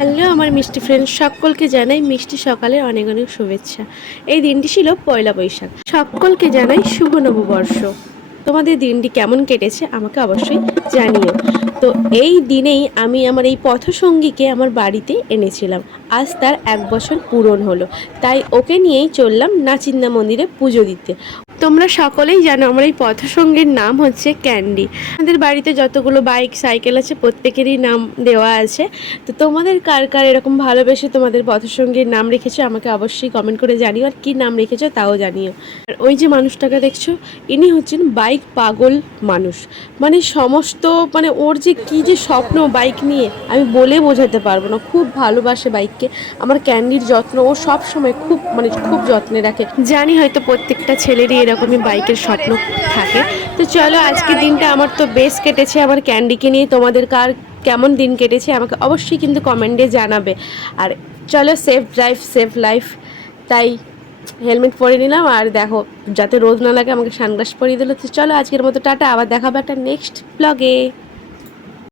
Hello আমার মিষ্টি friend, সকলকে জানাই মিষ্টি সকালের অনেক অনেক শুভেচ্ছা। এই দিনটি ছিল পয়লা বৈশাখ। সকলকে জানাই শুভ নববর্ষ। তোমাদের দিনটি কেমন কেটেছে আমাকে অবশ্যই জানিও। তো এই দিনেই আমি আমার এই পথসঙ্গীকে আমার বাড়িতে এনেছিলাম। আজ তার 1 বছর পূরণ হলো, তাই ওকে নিয়েই চললাম নাচিন্দা মন্দিরে পুজো দিতে। তোমরা সকলেই জানো আমার এই পথসঙ্গীর নাম হচ্ছে ক্যান্ডি। আমাদের বাড়িতে যতগুলো বাইক সাইকেল আছে প্রত্যেকেরই নাম দেওয়া আছে। তো তোমাদের কার কার এরকম ভালোবেসে তোমাদের পথসঙ্গীর নাম রেখেছো আমাকে অবশ্যই কমেন্ট করে জানিও, আর কী নাম রেখেছো তাও জানিও। আর ওই যে মানুষটাকে দেখছো, ইনি হচ্ছেন বাইক পাগল মানুষ। মানে সমস্ত ওর যে কী যে স্বপ্ন বাইক নিয়ে আমি বলে বোঝাতে পারবো না। খুব ভালোবাসে বাইককে। আমার ক্যান্ডির যত্ন ও সব সময় খুব যত্নে রাখে। জানি হয়তো প্রত্যেকটা ছেলেরই এরকমই বাইকের স্বপ্ন থাকে। তো চলো, আজকের দিনটা আমার তো বেশ কেটেছে আমার ক্যান্ডিকে নিয়ে। তোমাদের কার কেমন দিন কেটেছে আমাকে অবশ্যই কিন্তু কমেন্টে জানাবে। আর চলো, সেফ ড্রাইভ সেফ লাইফ। তাই হেলমেট পরে নিলাম, আর দেখো যাতে রোদ না লাগে আমাকে সানগ্লাস পরিয়ে দিল। তো চলো আজকের মতো টাটা, আবার দেখাবো একটা নেক্সট ব্লগে।